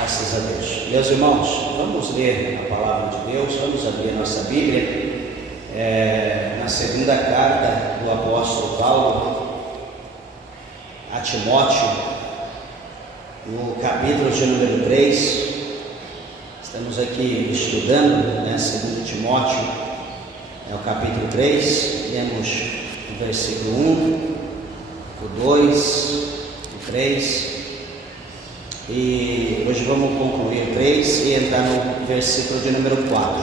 Graças a Deus. Meus irmãos, vamos ler a palavra de Deus, vamos abrir a nossa Bíblia, na segunda carta do apóstolo Paulo a Timóteo, no capítulo de número 3, estamos aqui estudando, segundo Timóteo, é o capítulo 3, temos o versículo 1, o 2, o 3, e hoje vamos concluir o 3 e entrar no versículo de número 4.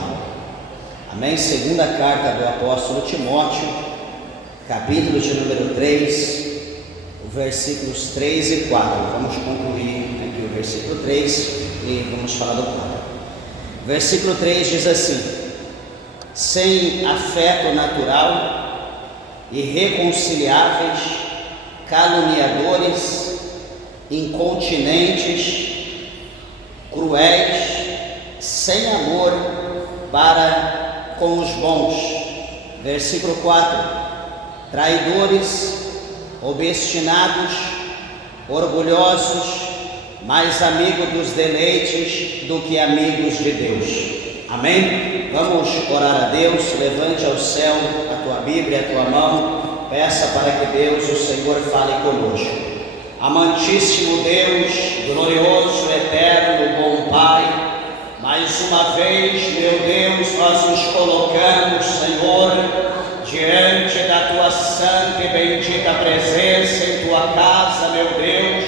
Amém? Segunda carta do apóstolo Timóteo, capítulo de número 3, versículos 3 e 4. Vamos concluir aqui o versículo 3 e vamos falar do 4. Versículo 3 diz assim: sem afeto natural, irreconciliáveis, caluniadores, incontinentes, cruéis, sem amor para com os bons. Versículo 4: traidores, obstinados, orgulhosos, mais amigos dos deleites do que amigos de Deus. Amém? Vamos orar a Deus. Levante ao céu a tua Bíblia, a tua mão, peça para que Deus, o Senhor, fale conosco. Amantíssimo Deus, glorioso, eterno, bom Pai, mais uma vez, meu Deus, nós nos colocamos, Senhor, diante da Tua santa e bendita presença em Tua casa, meu Deus,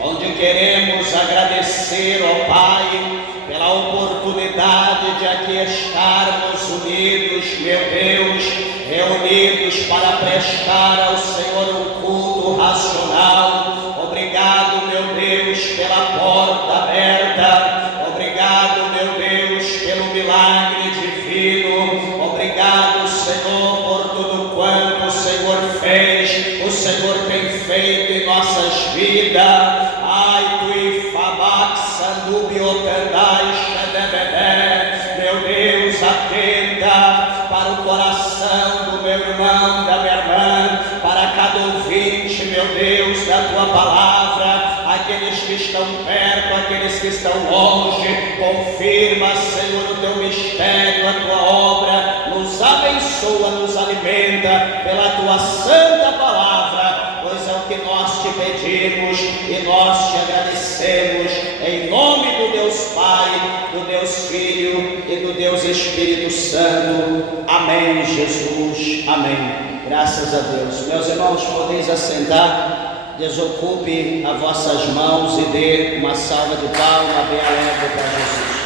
onde queremos agradecer, ó Pai, pela oportunidade de aqui estarmos unidos, meu Deus, reunidos para prestar ao Senhor um culto racional. Obrigado, meu Deus, pela porta aberta. Obrigado, meu Deus, pelo milagre divino. Obrigado, Senhor, por tudo quanto o Senhor fez, o Senhor tem feito em nossas vidas. Ai, tu fabaxa, nubiotandai, xedebedé. Meu Deus, atenta para o coração do meu irmão, da minha irmã, para cada ouvinte, meu Deus, da tua palavra, aqueles que estão perto, aqueles que estão longe. Confirma, Senhor, o teu mistério, a tua obra, nos abençoa, nos alimenta pela tua santa palavra, pois é o que nós te pedimos e nós te agradecemos, em nome do Deus Pai, do Deus Filho e do Deus Espírito Santo. Amém, Jesus, amém. Graças a Deus. Meus irmãos, podeis assentar, desocupe as vossas mãos e dê uma salva de palmas bem alegre para Jesus.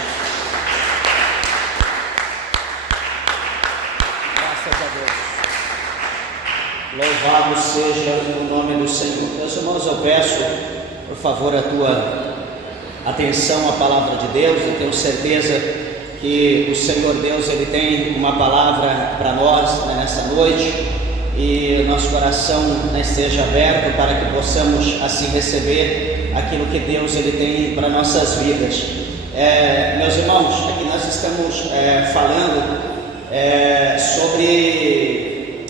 Graças a Deus. Louvado seja o nome do Senhor. Meus irmãos, eu peço, por favor, a tua atenção à palavra de Deus. Eu tenho certeza que o Senhor Deus, Ele tem uma palavra para nós nessa noite, e nosso coração esteja aberto para que possamos assim receber aquilo que Deus Ele tem para nossas vidas. Meus irmãos, aqui nós estamos falando sobre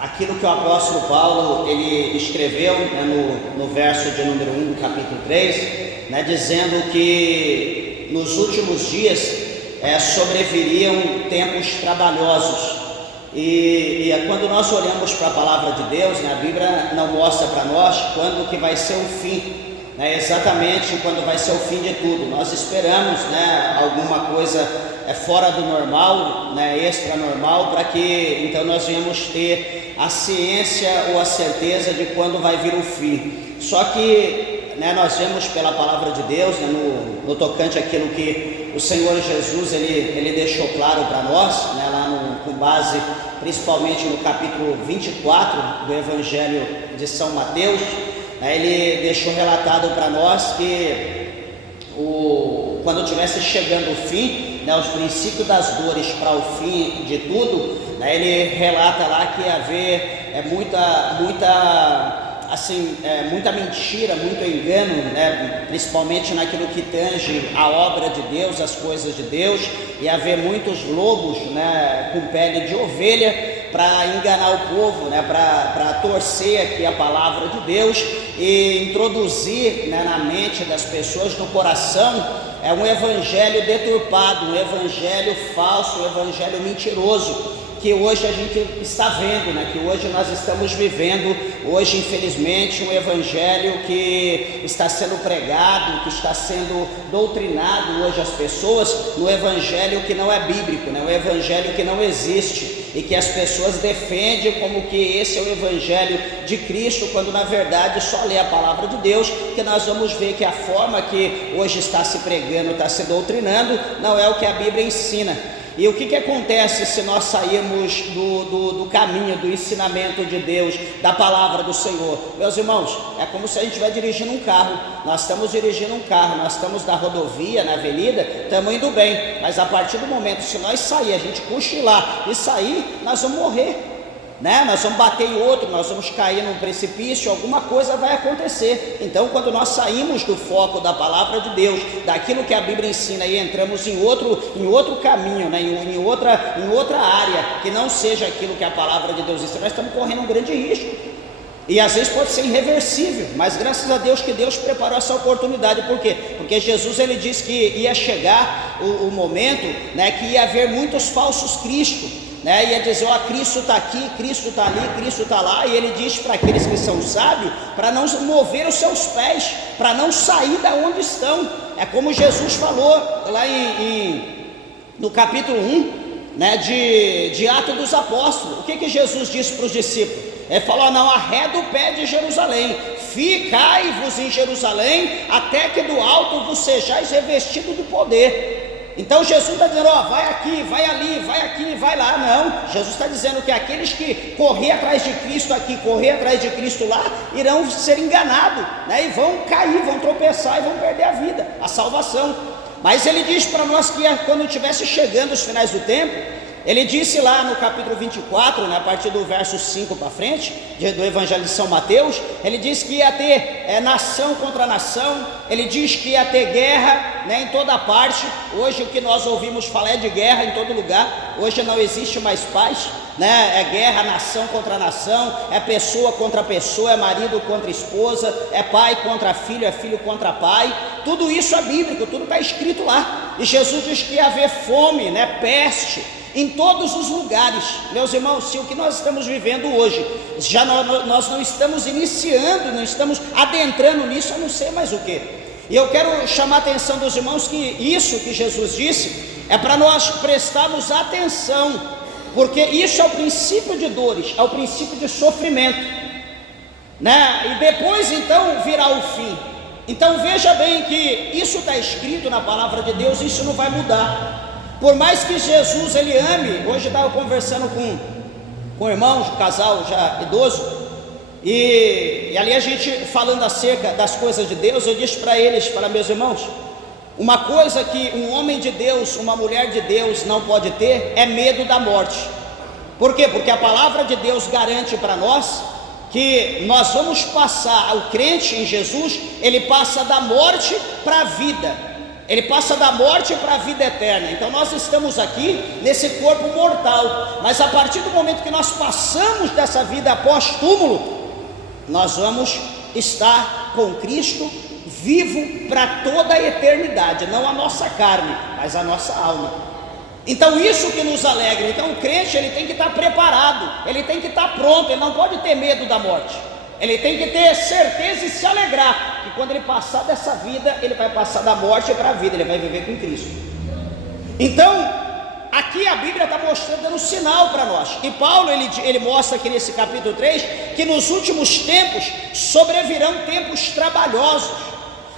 aquilo que o apóstolo Paulo ele escreveu no verso de número 1 do capítulo 3, dizendo que nos últimos dias sobreviriam tempos trabalhosos. E quando nós olhamos para a palavra de Deus, a Bíblia não mostra para nós quando que vai ser o fim, exatamente quando vai ser o fim de tudo. Nós esperamos alguma coisa fora do normal, extra normal, para que então nós venhamos ter a ciência ou a certeza de quando vai vir o fim. Só que nós vemos pela palavra de Deus, no tocante àquilo que o Senhor Jesus ele deixou claro para nós, com base principalmente no capítulo 24 do Evangelho de São Mateus. Ele deixou relatado para nós que quando estivesse chegando o fim, os princípios das dores para o fim de tudo, ele relata lá que ia haver muita mentira, muito engano, principalmente naquilo que tange a obra de Deus, as coisas de Deus, e haver muitos lobos, com pele de ovelha, para enganar o povo, né, para torcer aqui a palavra de Deus e introduzir, né, na mente das pessoas, no coração, um evangelho deturpado, um evangelho falso, um evangelho mentiroso, que hoje a gente está vendo, né? Que hoje nós estamos vivendo, hoje infelizmente, um evangelho que está sendo pregado, que está sendo doutrinado hoje às pessoas, no evangelho que não é bíblico, né? Um evangelho que não existe e que as pessoas defendem como que esse é o evangelho de Cristo, quando na verdade só lê a palavra de Deus, que nós vamos ver que a forma que hoje está se pregando, está se doutrinando, não é o que a Bíblia ensina. E o que acontece se nós sairmos do caminho, do ensinamento de Deus, da palavra do Senhor? Meus irmãos, é como se a gente estiver dirigindo um carro. Nós estamos dirigindo um carro, nós estamos na rodovia, na avenida, estamos indo bem, mas a partir do momento, se nós sair, a gente cochilar e sair, nós vamos morrer, né? Nós vamos bater em outro, nós vamos cair num precipício, alguma coisa vai acontecer. Então, quando nós saímos do foco da palavra de Deus, daquilo que a Bíblia ensina, e entramos em outro caminho, né? em outra área, que não seja aquilo que a palavra de Deus ensina, nós estamos correndo um grande risco, e às vezes pode ser irreversível, mas graças a Deus que Deus preparou essa oportunidade. Por quê? Porque Jesus, ele disse que ia chegar o momento, né, que ia haver muitos falsos cristos, né? Ia dizer, ó, Cristo está aqui, Cristo está ali, Cristo está lá, e ele diz para aqueles que são sábios, para não mover os seus pés, para não sair da onde estão. É como Jesus falou lá no capítulo 1, né, de Atos dos Apóstolos. O que Jesus disse para os discípulos? Ele falou, não arreda o pé de Jerusalém, ficai-vos em Jerusalém, até que do alto vos sejais revestidos de poder. Então Jesus está dizendo, ó, vai aqui, vai ali, vai aqui, vai lá. Não, Jesus está dizendo que aqueles que correr atrás de Cristo aqui, correr atrás de Cristo lá, irão ser enganados, né? E vão cair, vão tropeçar e vão perder a vida, a salvação. Mas ele diz para nós que quando estivesse chegando os finais do tempo, ele disse lá no capítulo 24, né, a partir do verso 5 para frente, do Evangelho de São Mateus, ele diz que ia ter nação contra nação, ele diz que ia ter guerra, né, em toda parte. Hoje o que nós ouvimos falar é de guerra em todo lugar, hoje não existe mais paz, né? É guerra, nação contra nação, é pessoa contra pessoa, é marido contra esposa, é pai contra filho, é filho contra pai. Tudo isso é bíblico, tudo está escrito lá. E Jesus diz que ia haver fome, né, peste, em todos os lugares. Meus irmãos, se o que nós estamos vivendo hoje, já nós não estamos iniciando, não estamos adentrando nisso, eu não sei mais o que. E eu quero chamar a atenção dos irmãos que isso que Jesus disse é para nós prestarmos atenção, porque isso é o princípio de dores, é o princípio de sofrimento, né? E depois então virá o fim. Então veja bem que isso está escrito na palavra de Deus, isso não vai mudar. Por mais que Jesus ele ame, hoje eu estava conversando com um irmão, um casal já idoso, e ali a gente falando acerca das coisas de Deus, eu disse para eles, para meus irmãos, uma coisa que um homem de Deus, uma mulher de Deus não pode ter é medo da morte. Por quê? Porque a palavra de Deus garante para nós que nós vamos passar, o crente em Jesus, ele passa da morte para a vida. Ele passa da morte para a vida eterna. Então nós estamos aqui nesse corpo mortal, mas a partir do momento que nós passamos dessa vida após túmulo, nós vamos estar com Cristo vivo para toda a eternidade, não a nossa carne, mas a nossa alma. Então isso que nos alegra. Então o crente ele tem que estar preparado, ele tem que estar pronto, ele não pode ter medo da morte. Ele tem que ter certeza e se alegrar que quando ele passar dessa vida, ele vai passar da morte para a vida, ele vai viver com Cristo. Então, aqui a Bíblia está mostrando, dando um sinal para nós. E Paulo, ele mostra aqui nesse capítulo 3, que nos últimos tempos sobrevirão tempos trabalhosos.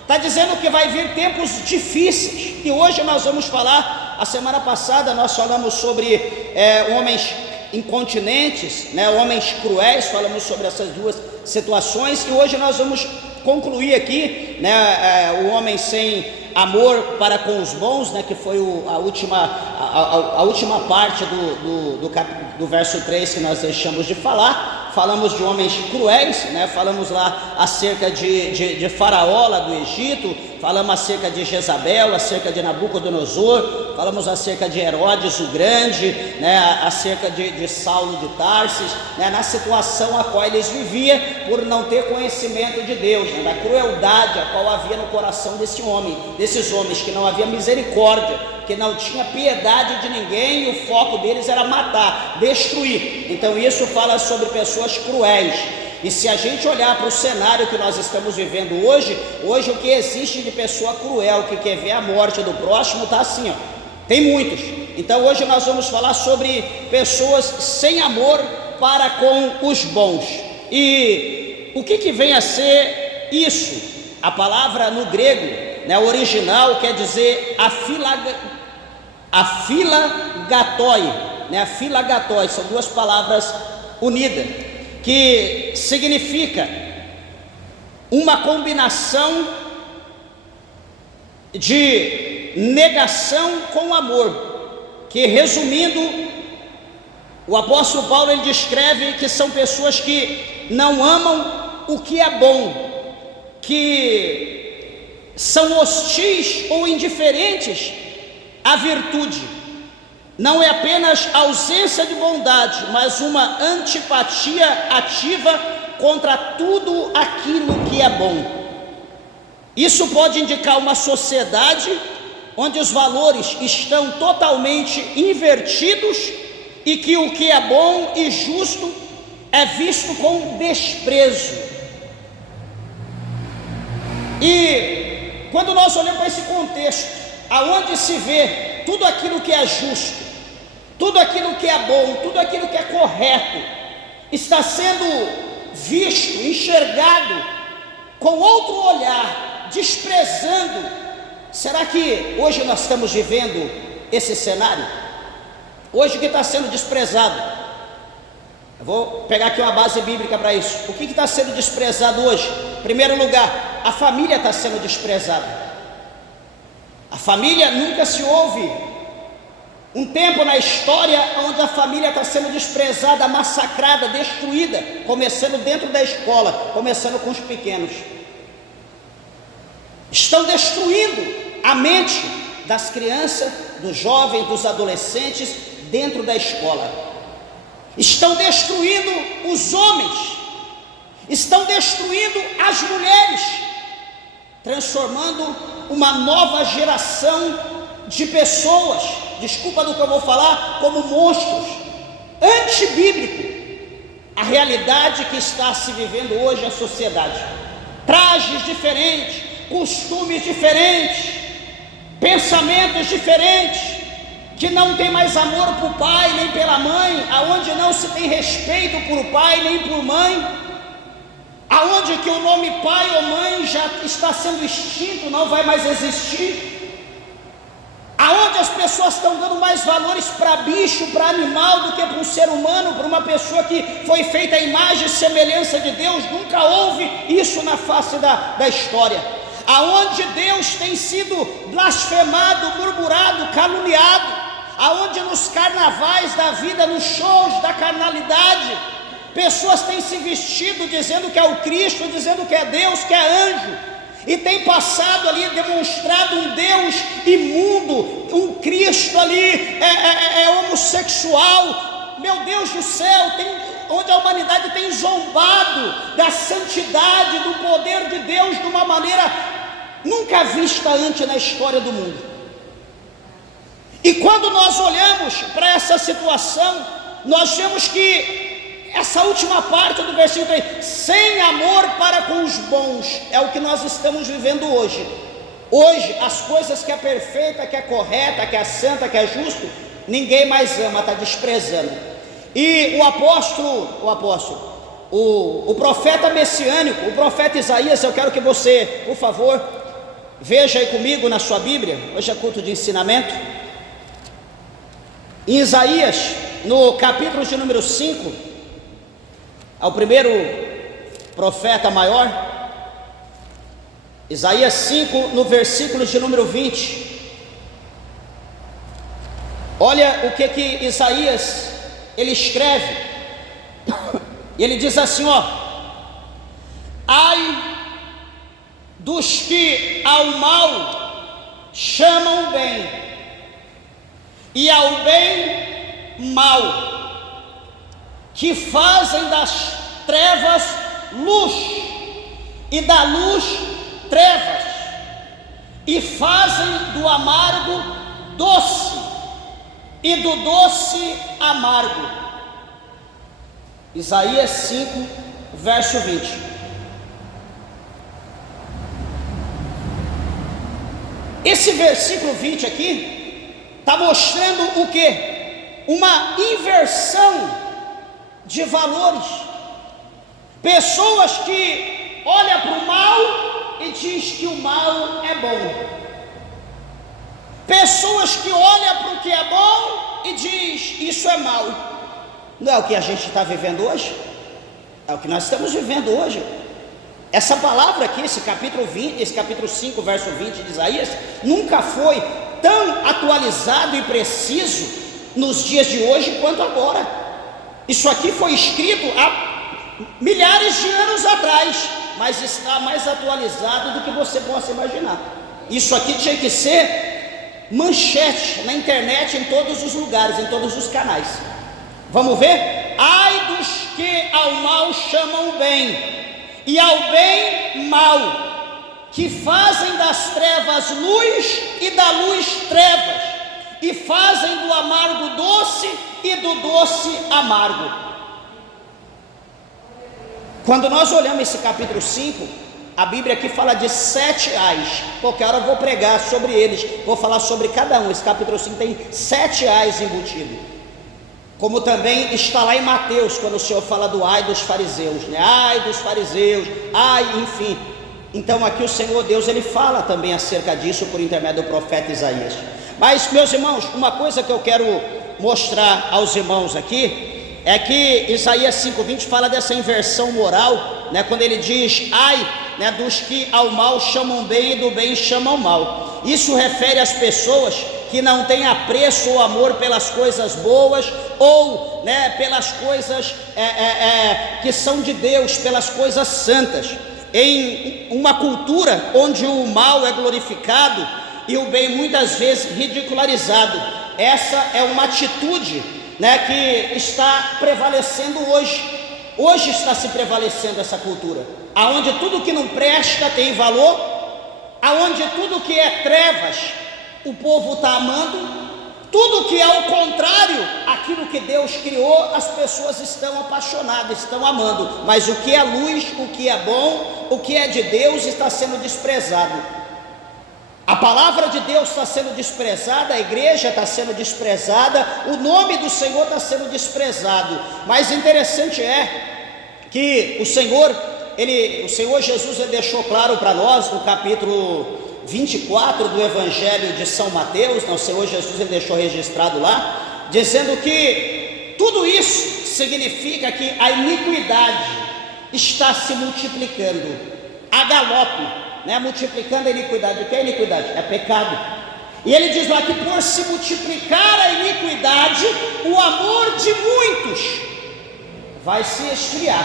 Está dizendo que vai vir tempos difíceis. E hoje nós vamos falar, a semana passada nós falamos sobre homens incontinentes, né, homens cruéis, falamos sobre essas duas situações, e hoje nós vamos concluir aqui, né, o homem sem amor para com os bons, né, que foi a última parte do verso 3 que nós deixamos de falar. falamos de homens cruéis, né? Falamos lá acerca de Faraó lá do Egito, falamos acerca de Jezabel, acerca de Nabucodonosor, falamos acerca de Herodes o Grande, né? Acerca de Saulo de Tarsis, né? Na situação a qual eles viviam por não ter conhecimento de Deus, né? Da crueldade a qual havia no coração desses homens, que não havia misericórdia, que não tinha piedade de ninguém, e o foco deles era matar, destruir. Então isso fala sobre pessoas cruéis. E se a gente olhar para o cenário que nós estamos vivendo hoje o que existe de pessoa cruel, que quer ver a morte do próximo, está assim, ó. Tem muitos. Então hoje nós vamos falar sobre pessoas sem amor para com os bons. E o que vem a ser isso? A palavra no grego, né, original, quer dizer afilagatoi, né? Afilagatoi, são duas palavras unidas, que significa uma combinação de negação com amor, que, resumindo, o apóstolo Paulo ele descreve que são pessoas que não amam o que é bom, que são hostis ou indiferentes à virtude. Não é apenas ausência de bondade, mas uma antipatia ativa contra tudo aquilo que é bom. Isso pode indicar uma sociedade onde os valores estão totalmente invertidos e que o que é bom e justo é visto com desprezo. E quando nós olhamos para esse contexto, aonde se vê tudo aquilo que é justo, tudo aquilo que é bom, tudo aquilo que é correto, está sendo visto, enxergado com outro olhar, desprezando. Será que hoje nós estamos vivendo esse cenário? Hoje o que está sendo desprezado? Eu vou pegar aqui uma base bíblica para isso. O que está sendo desprezado hoje? Em primeiro lugar, a família está sendo desprezada. A família, nunca se houve um tempo na história onde a família está sendo desprezada, massacrada, destruída, começando dentro da escola, começando com os pequenos. Estão destruindo a mente das crianças, dos jovens, dos adolescentes dentro da escola. Estão destruindo os homens, estão destruindo as mulheres, transformando uma nova geração de pessoas, desculpa do que eu vou falar, como monstros, antibíblico. A realidade que está se vivendo hoje a sociedade, trajes diferentes, costumes diferentes, pensamentos diferentes, que não tem mais amor por pai nem pela mãe, aonde não se tem respeito por pai nem por mãe, aonde que o nome pai ou mãe já está sendo extinto, não vai mais existir, aonde as pessoas estão dando mais valores para bicho, para animal, do que para um ser humano, para uma pessoa que foi feita à imagem e semelhança de Deus. Nunca houve isso na face da história, aonde Deus tem sido blasfemado, murmurado, caluniado, aonde nos carnavais da vida, nos shows da carnalidade, pessoas têm se vestido dizendo que é o Cristo, dizendo que é Deus, que é anjo, e tem passado ali, demonstrado um Deus imundo, um Cristo ali homossexual. Meu Deus do céu, onde a humanidade tem zombado da santidade, do poder de Deus de uma maneira nunca vista antes na história do mundo. E quando nós olhamos para essa situação, nós vemos que essa última parte do versículo 3, sem amor para com os bons, é o que nós estamos vivendo hoje. Hoje, as coisas que é perfeita, que é correta, que é santa, que é justo, ninguém mais ama, está desprezando. E o profeta messiânico, o profeta Isaías, eu quero que você, por favor, veja aí comigo na sua Bíblia, hoje é culto de ensinamento. Em Isaías, no capítulo de número 5, ao primeiro profeta maior, Isaías 5, no versículo de número 20, olha o que Isaías, ele escreve. E ele diz assim, ó: ai dos que ao mal chamam bem, e ao bem mal, que fazem das trevas luz, e da luz trevas, e fazem do amargo doce, e do doce amargo. Isaías 5, verso 20. Esse versículo 20 aqui está mostrando o que? Uma inversão de valores. Pessoas que olham para o mal e diz que o mal é bom. Pessoas que olham para o que é bom e diz isso é mal. Não é o que a gente está vivendo hoje? É o que nós estamos vivendo hoje. Essa palavra aqui, esse capítulo 5, verso 20 de Isaías, nunca foi tão atualizado e preciso nos dias de hoje quanto agora. Isso aqui foi escrito há milhares de anos atrás, mas está mais atualizado do que você possa imaginar. Isso aqui tinha que ser manchete na internet, em todos os lugares, em todos os canais. Vamos ver? Ai dos que ao mal chamam bem, e ao bem mal, que fazem das trevas luz e da luz trevas, e fazem do amargo doce e do doce amargo. Quando nós olhamos esse capítulo 5, a Bíblia aqui fala de 7 ais. Qualquer hora eu vou pregar sobre eles, vou falar sobre cada um. Esse capítulo 5 tem 7 ais embutidos. Como também está lá em Mateus, quando o Senhor fala do ai dos fariseus, né? Ai dos fariseus, ai, enfim. Então aqui o Senhor Deus, ele fala também acerca disso por intermédio do profeta Isaías. Mas, meus irmãos, uma coisa que eu quero mostrar aos irmãos aqui é que Isaías 5:20 fala dessa inversão moral, né? Quando ele diz ai, né, dos que ao mal chamam bem e do bem chamam mal. Isso refere às pessoas que não têm apreço ou amor pelas coisas boas, ou, né, pelas coisas que são de Deus, pelas coisas santas. Em uma cultura onde o mal é glorificado e o bem muitas vezes ridicularizado, essa é uma atitude, né, que está prevalecendo hoje. Hoje está se prevalecendo essa cultura, aonde tudo que não presta tem valor, aonde tudo que é trevas o povo está amando, tudo que é o contrário, aquilo que Deus criou, as pessoas estão apaixonadas, estão amando. Mas o que é luz, o que é bom, o que é de Deus está sendo desprezado. A palavra de Deus está sendo desprezada, a igreja está sendo desprezada, o nome do Senhor está sendo desprezado. Mas interessante é que o Senhor Jesus, ele deixou claro para nós no capítulo 24 do Evangelho de São Mateus, o Senhor Jesus, ele deixou registrado lá, dizendo que tudo isso significa que a iniquidade está se multiplicando a galope, né? Multiplicando a iniquidade. O que é iniquidade? É pecado. E ele diz lá que por se multiplicar a iniquidade, o amor de muitos vai se esfriar.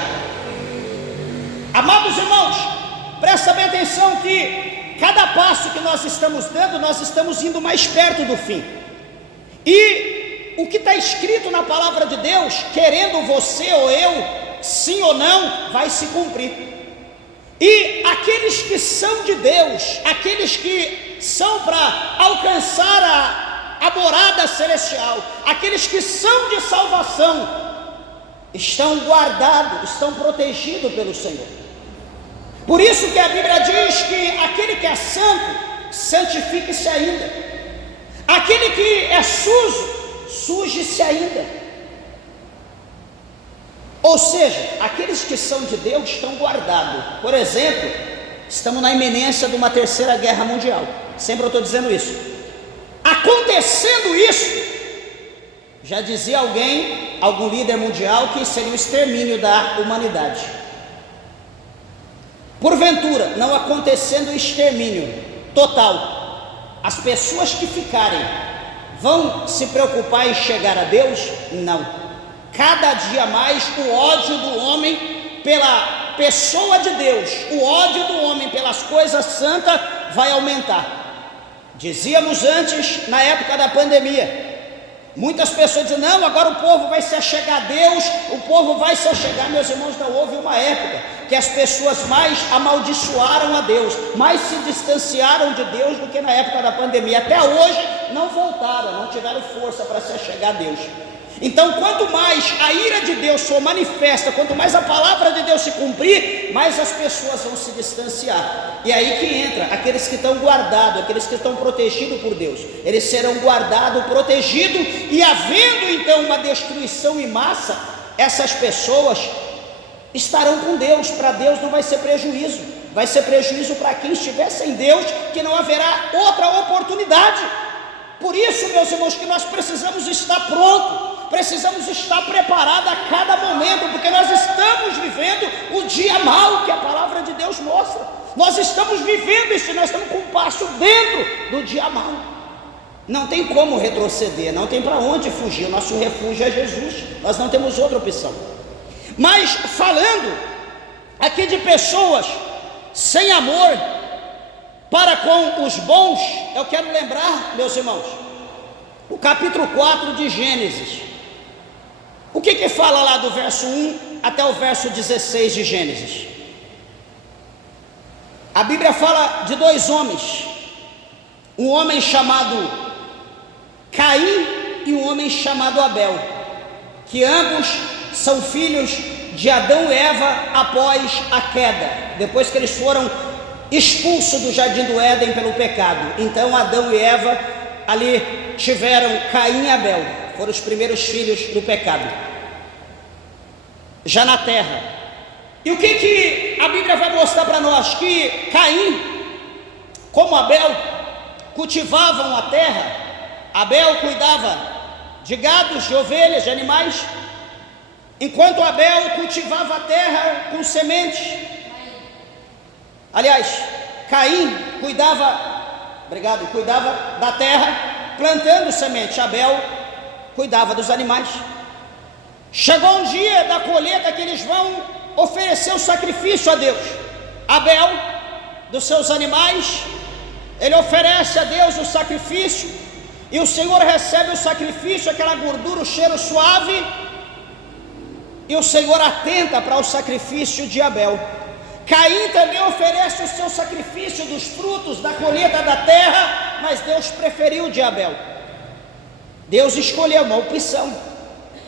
Amados irmãos, presta bem atenção que cada passo que nós estamos dando, nós estamos indo mais perto do fim. E o que está escrito na palavra de Deus, querendo você ou eu, sim ou não, vai se cumprir. E aqueles que são de Deus, aqueles que são para alcançar a morada celestial, aqueles que são de salvação, estão guardados, estão protegidos pelo Senhor. Por isso que a Bíblia diz que aquele que é santo, santifique-se ainda. Aquele que é sujo, suje-se ainda. Ou seja, aqueles que são de Deus estão guardados. Por exemplo, estamos na iminência de uma terceira guerra mundial. Sempre eu estou dizendo isso. Acontecendo isso, já dizia algum líder mundial, que seria o extermínio da humanidade. Porventura, não acontecendo o extermínio total, as pessoas que ficarem vão se preocupar em chegar a Deus? Não. cada dia mais o ódio do homem pela pessoa de Deus, o ódio do homem pelas coisas santas vai aumentar. Dizíamos antes, na época da pandemia, muitas pessoas dizem, não, agora o povo vai se achegar a Deus, o povo vai se achegar. Meus irmãos, não houve uma época que as pessoas mais amaldiçoaram a Deus, mais se distanciaram de Deus do que na época da pandemia. Até hoje não voltaram, não tiveram força para se achegar a Deus. Então, quanto mais a ira de Deus for manifesta, quanto mais a palavra de Deus se cumprir, mais as pessoas vão se distanciar. E aí que entra aqueles que estão guardados, aqueles que estão protegidos por Deus. Eles serão guardados, protegidos, e havendo então uma destruição em massa, essas pessoas estarão com Deus. Para Deus não vai ser prejuízo, vai ser prejuízo para quem estiver sem Deus, que não haverá outra oportunidade. Por isso, meus irmãos, que nós precisamos estar prontos, precisamos estar preparados a cada momento, porque nós estamos vivendo o dia mau que a palavra de Deus mostra. Nós estamos vivendo isso, nós estamos com um passo dentro do dia mau. Não tem como retroceder, não tem para onde fugir. O nosso refúgio é Jesus, nós não temos outra opção. Mas falando aqui de pessoas sem amor para com os bons, eu quero lembrar, meus irmãos, o capítulo 4 de Gênesis. O que fala lá do verso 1 até o verso 16 de Gênesis? A Bíblia fala de dois homens, um homem chamado Caim e um homem chamado Abel, que ambos são filhos de Adão e Eva após a queda, depois que eles foram expulsos do jardim do Éden pelo pecado. Então Adão e Eva ali tiveram Caim e Abel, foram os primeiros filhos do pecado, já na terra. E o que a Bíblia vai mostrar para nós? Que Caim, como Abel, cultivavam a terra. Abel cuidava de gados, de ovelhas, de animais, enquanto Abel cultivava a terra com sementes. Aliás, Caim cuidava da terra plantando semente. Abel cuidava dos animais. Chegou um dia da colheita que eles vão oferecer o sacrifício a Deus. Abel, dos seus animais, ele oferece a Deus o sacrifício, e o Senhor recebe o sacrifício, aquela gordura, o cheiro suave, e o Senhor atenta para o sacrifício de Abel. Caim também oferece o seu sacrifício dos frutos da colheita da terra, mas Deus preferiu o de Abel. Deus escolheu uma opção.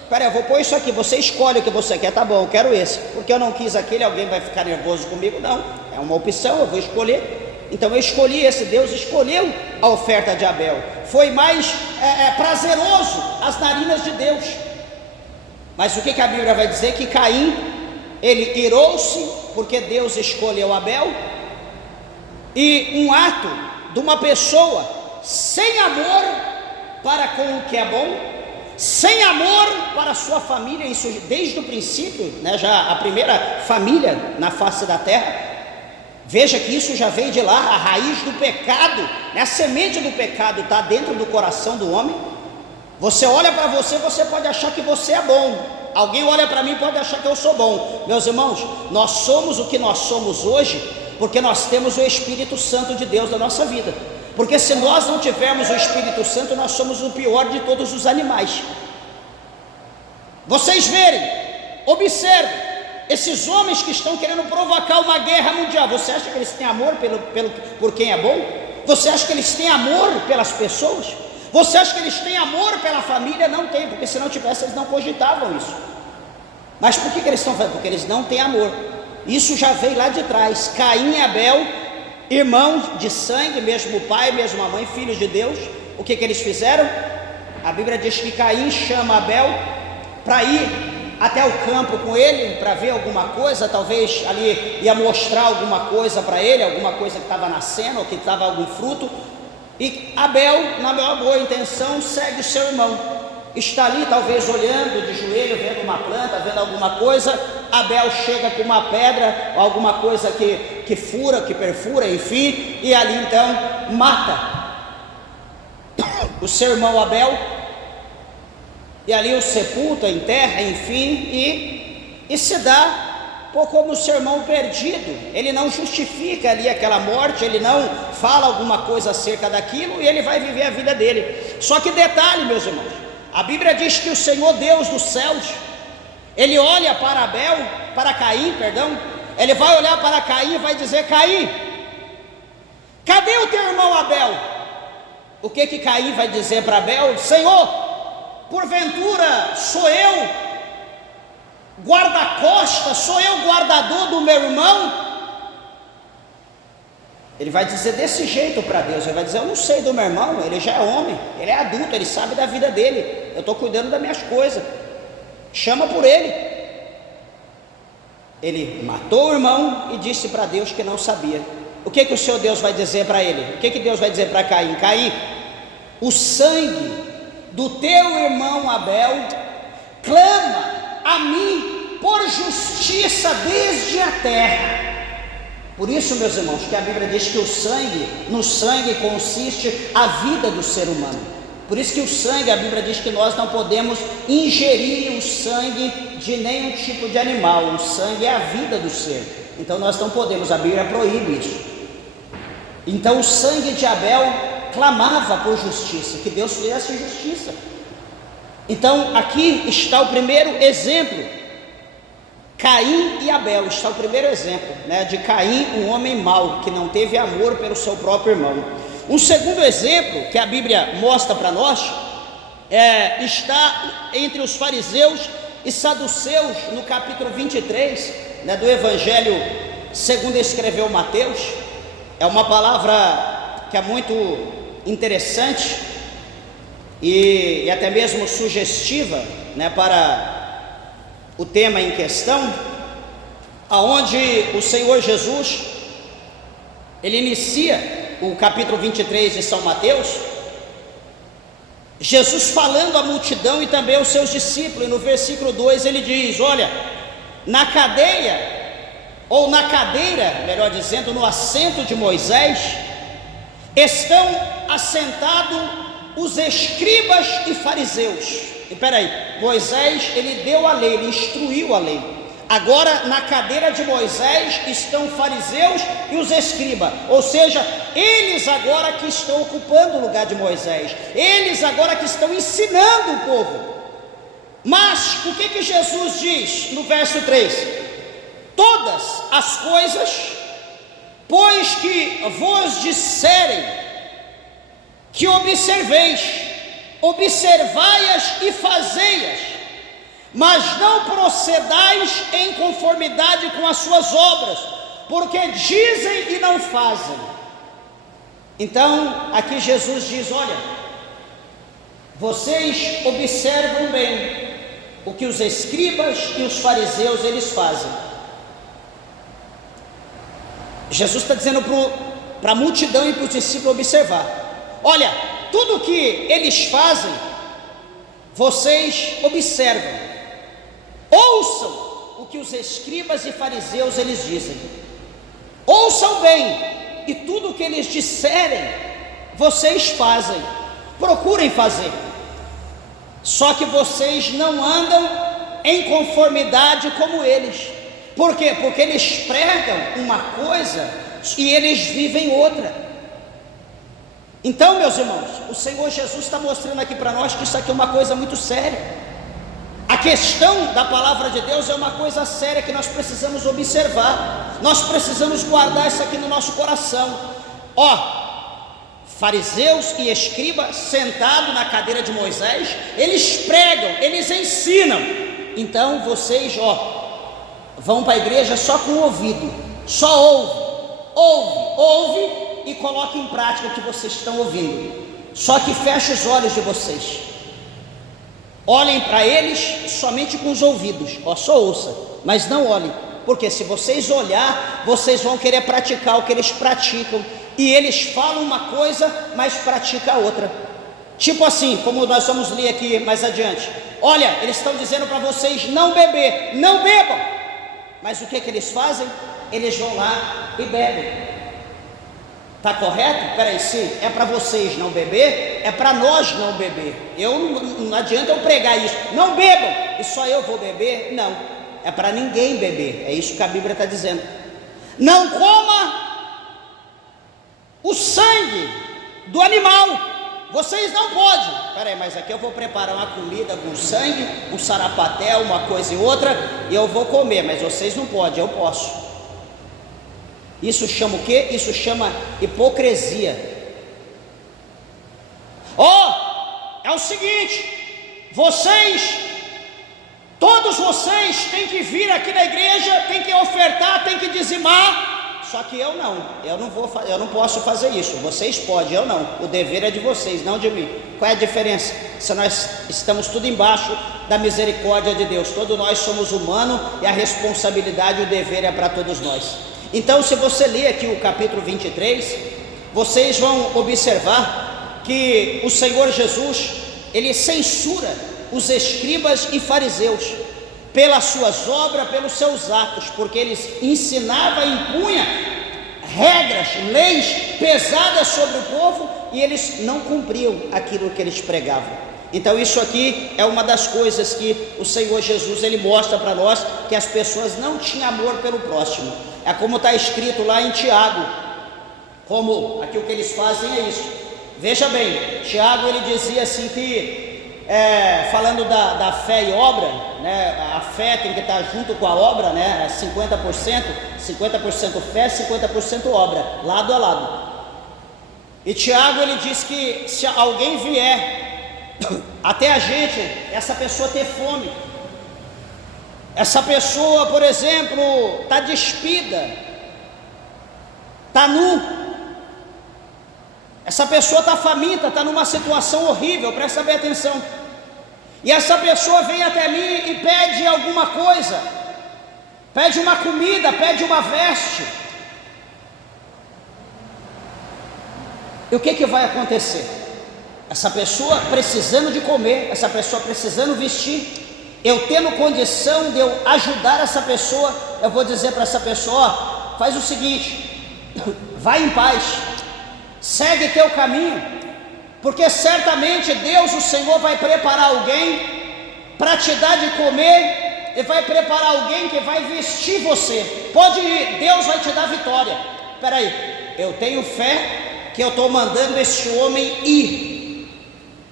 Espera, eu vou pôr isso aqui, você escolhe o que você quer, tá bom, eu quero esse, porque eu não quis aquele, alguém vai ficar nervoso comigo? Não, é uma opção, eu vou escolher. Então eu escolhi esse. Deus escolheu a oferta de Abel, foi mais prazeroso às narinas de Deus. Mas o que a Bíblia vai dizer? Que Caim, ele irou-se porque Deus escolheu Abel, e um ato de uma pessoa sem amor para com o que é bom, sem amor para a sua família, isso desde o princípio, né, já a primeira família na face da terra. Veja que isso já veio de lá, a raiz do pecado, né, a semente do pecado está dentro do coração do homem. Você olha para você, você pode achar que você é bom. Alguém olha para mim e pode achar que eu sou bom. Meus irmãos, nós somos o que nós somos hoje porque nós temos o Espírito Santo de Deus na nossa vida. Porque se nós não tivermos o Espírito Santo, nós somos o pior de todos os animais. Vocês verem, observem, esses homens que estão querendo provocar uma guerra mundial, você acha que eles têm amor por quem é bom? Você acha que eles têm amor pelas pessoas? Você acha que eles têm amor pela família? Não tem, porque se não tivesse, eles não cogitavam isso. Mas por que eles estão fazendo? Porque eles não têm amor. Isso já veio lá de trás. Caim e Abel, irmãos de sangue, mesmo pai, mesma mãe, filhos de Deus. O que eles fizeram? A Bíblia diz que Caim chama Abel para ir até o campo com ele, para ver alguma coisa, talvez ali ia mostrar alguma coisa para ele, alguma coisa que estava nascendo, ou que estava algum fruto. E Abel, na maior boa intenção, segue o seu irmão. Está ali talvez olhando de joelho, vendo uma planta, vendo alguma coisa. Abel chega com uma pedra, alguma coisa que fura, que perfura, enfim, e ali então mata o seu irmão Abel. e ali o sepulta, enterra, enfim, e se dá como sermão perdido. Ele não justifica ali aquela morte, ele não fala alguma coisa acerca daquilo, e ele vai viver a vida dele. Só que detalhe, meus irmãos, a Bíblia diz que o Senhor Deus dos céus, ele olha para Caim, ele vai olhar para Caim e vai dizer: Caim, cadê o teu irmão Abel? O que Caim vai dizer para Abel? Senhor, porventura sou eu guarda-costas, sou eu guardador do meu irmão? Ele vai dizer desse jeito para Deus, ele vai dizer: eu não sei do meu irmão, ele já é homem, ele é adulto, ele sabe da vida dele, eu estou cuidando das minhas coisas, chama por ele. Ele matou o irmão e disse para Deus que não sabia. O que o Senhor Deus vai dizer para ele? O que Deus vai dizer para Caim? Caim, o sangue do teu irmão Abel clama a mim por justiça desde a terra. Por isso, meus irmãos, que a Bíblia diz que no sangue consiste a vida do ser humano. Por isso que o sangue, a Bíblia diz que nós não podemos ingerir o sangue de nenhum tipo de animal. O sangue é a vida do ser, então nós não podemos, a Bíblia proíbe isso. Então o sangue de Abel clamava por justiça, que Deus fizesse justiça. Então aqui está o primeiro exemplo, Caim e Abel, está o primeiro exemplo, de Caim, um homem mau, que não teve amor pelo seu próprio irmão. Um segundo exemplo que a Bíblia mostra para nós, está entre os fariseus e saduceus, no capítulo 23, do Evangelho segundo escreveu Mateus. É uma palavra que é muito interessante e até mesmo sugestiva, para o tema em questão, aonde o Senhor Jesus, ele inicia o capítulo 23 de São Mateus, Jesus falando à multidão e também aos seus discípulos. E no versículo 2 ele diz: olha, na cadeia, ou na cadeira, melhor dizendo, no assento de Moisés, estão assentados os escribas e fariseus. E peraí, Moisés, ele deu a lei, ele instruiu a lei. Agora na cadeira de Moisés estão os fariseus e os escribas, ou seja, eles agora que estão ocupando o lugar de Moisés, eles agora que estão ensinando o povo. Mas o que Jesus diz no verso 3? Todas as coisas, pois que vos disserem que observai-as e fazei-as, mas não procedais em conformidade com as suas obras, porque dizem e não fazem. Então aqui Jesus diz: olha, vocês observam bem o que os escribas e os fariseus eles fazem. Jesus está dizendo para a multidão e para os discípulos observar: olha, tudo que eles fazem, vocês observam, ouçam o que os escribas e fariseus eles dizem, ouçam bem, e tudo que eles disserem, vocês fazem, procurem fazer. Só que vocês não andam em conformidade como eles. Por quê? Porque eles pregam uma coisa e eles vivem outra. Então, meus irmãos, o Senhor Jesus está mostrando aqui para nós que isso aqui é uma coisa muito séria. A questão da palavra de Deus é uma coisa séria que nós precisamos observar. Nós precisamos guardar isso aqui no nosso coração. Fariseus e escribas sentados na cadeira de Moisés, eles pregam, eles ensinam. Então vocês, vão para a igreja só com o ouvido, só ouve e coloque em prática o que vocês estão ouvindo. Só que feche os olhos de vocês, olhem para eles somente com os ouvidos, só ouça, mas não olhem, porque se vocês olhar, vocês vão querer praticar o que eles praticam, e eles falam uma coisa, mas praticam a outra. Tipo assim, como nós vamos ler aqui mais adiante: olha, eles estão dizendo para vocês não beber, não bebam, mas o que eles fazem? Eles vão lá e bebem. Está correto? Peraí, se é para vocês não beber, é para nós não beber. Não adianta eu pregar isso, não bebam, e só eu vou beber. Não, é para ninguém beber, é isso que a Bíblia está dizendo. Não coma o sangue do animal. Vocês não podem. Peraí, mas aqui eu vou preparar uma comida com sangue, um sarapatel, uma coisa e outra, e eu vou comer, mas vocês não podem, eu posso. Isso chama o quê? Isso chama hipocrisia. É o seguinte, todos vocês têm que vir aqui na igreja, têm que ofertar, têm que dizimar, só que eu não posso fazer isso. Vocês podem, eu não. O dever é de vocês, não de mim. Qual é a diferença? Se nós estamos tudo embaixo da misericórdia de Deus, todos nós somos humanos e a responsabilidade e o dever é para todos nós. Então, se você ler aqui o capítulo 23, vocês vão observar que o Senhor Jesus, ele censura os escribas e fariseus pelas suas obras, pelos seus atos, porque eles ensinavam e impunham regras, leis pesadas sobre o povo e eles não cumpriam aquilo que eles pregavam. Então isso aqui é uma das coisas que o Senhor Jesus ele mostra para nós, que as pessoas não tinham amor pelo próximo. É como está escrito lá em Tiago, como aqui o que eles fazem é isso. Veja bem, Tiago ele dizia assim que, falando da fé e obra, né, a fé tem que estar junto com a obra, né, 50% fé, 50% obra, lado a lado. E Tiago ele diz que se alguém vier até a gente, essa pessoa ter fome, essa pessoa, por exemplo, está despida, está nu, essa pessoa está faminta, está numa situação horrível, presta bem atenção, e essa pessoa vem até mim e pede alguma coisa, pede uma comida, pede uma veste, e o que vai acontecer? Essa pessoa precisando de comer, essa pessoa precisando vestir, eu tendo condição de eu ajudar essa pessoa, eu vou dizer para essa pessoa: faz o seguinte, vai em paz, segue teu caminho, porque certamente Deus, o Senhor, vai preparar alguém para te dar de comer, e vai preparar alguém que vai vestir você. Pode ir, Deus vai te dar vitória. Espera aí, eu tenho fé que eu estou mandando este homem ir,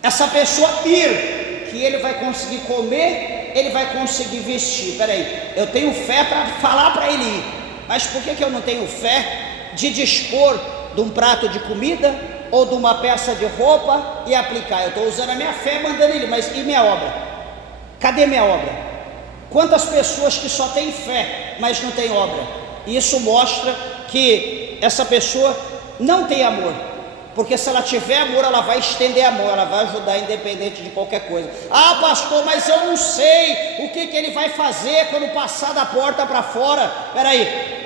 essa pessoa ir, que ele vai conseguir comer, ele vai conseguir vestir. Espera aí, eu tenho fé para falar para ele ir, mas por que eu não tenho fé de dispor de um prato de comida ou de uma peça de roupa e aplicar? Eu estou usando a minha fé mandando ele, mas e minha obra? Cadê minha obra? Quantas pessoas que só têm fé, mas não têm obra? Isso mostra que essa pessoa não tem amor, porque se ela tiver amor, ela vai estender a mão, ela vai ajudar independente de qualquer coisa. Ah, pastor, mas eu não sei o que ele vai fazer quando passar da porta para fora. Espera aí,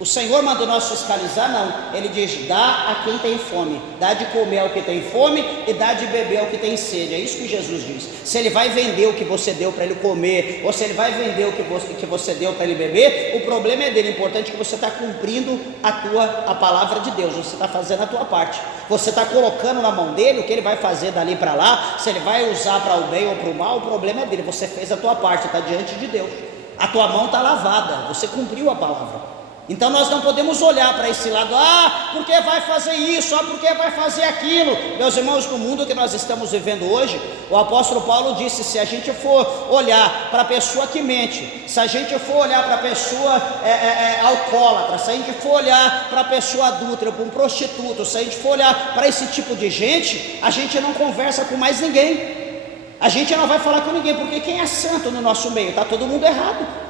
o Senhor mandou nós fiscalizar? Não, ele diz: dá a quem tem fome, dá de comer ao que tem fome e dá de beber ao que tem sede. É isso que Jesus diz. Se ele vai vender o que você deu para ele comer, ou se ele vai vender o que você deu para ele beber, o problema é dele. O importante é que você está cumprindo a palavra de Deus, você está fazendo a tua parte, você está colocando na mão dele o que ele vai fazer dali para lá. Se ele vai usar para o bem ou para o mal, o problema é dele. Você fez a tua parte, está diante de Deus, a tua mão está lavada, você cumpriu a palavra. Então nós não podemos olhar para esse lado: ah, porque vai fazer isso, ah, porque vai fazer aquilo. Meus irmãos, no mundo que nós estamos vivendo hoje, o apóstolo Paulo disse: se a gente for olhar para a pessoa que mente, se a gente for olhar para a pessoa alcoólatra, se a gente for olhar para a pessoa adúltera, para um prostituto, se a gente for olhar para esse tipo de gente, a gente não conversa com mais ninguém, a gente não vai falar com ninguém, porque quem é santo no nosso meio? Está todo mundo errado.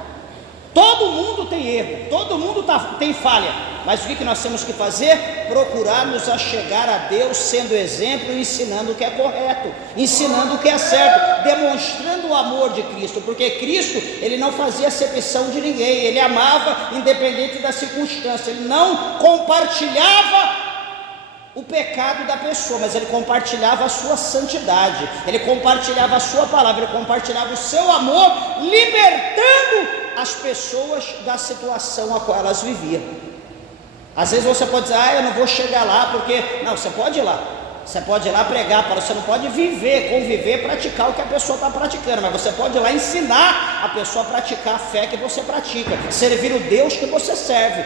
Todo mundo tem erro, todo mundo tem falha, mas o que nós temos que fazer? Procurar nos achegar a Deus, sendo exemplo, ensinando o que é correto, ensinando o que é certo, demonstrando o amor de Cristo, porque Cristo, ele não fazia acepção de ninguém, ele amava independente da circunstância, ele não compartilhava o pecado da pessoa, mas ele compartilhava a sua santidade, ele compartilhava a sua palavra, ele compartilhava o seu amor, libertando as pessoas da situação a qual elas viviam. Às vezes você pode dizer, eu não vou chegar lá, porque... Não, você pode ir lá. Você pode ir lá pregar, você não pode viver, conviver, praticar o que a pessoa está praticando, mas você pode ir lá ensinar a pessoa a praticar a fé que você pratica, servir o Deus que você serve.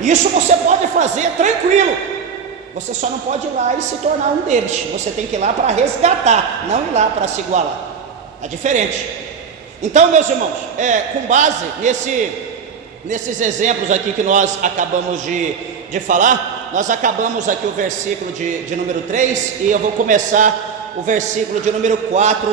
Isso você pode fazer tranquilo. Você só não pode ir lá e se tornar um deles. Você tem que ir lá para resgatar, não ir lá para se igualar. É diferente. Então, meus irmãos, com base nesses exemplos aqui que nós acabamos de falar, nós acabamos aqui o versículo de número 3, e eu vou começar o versículo de número 4,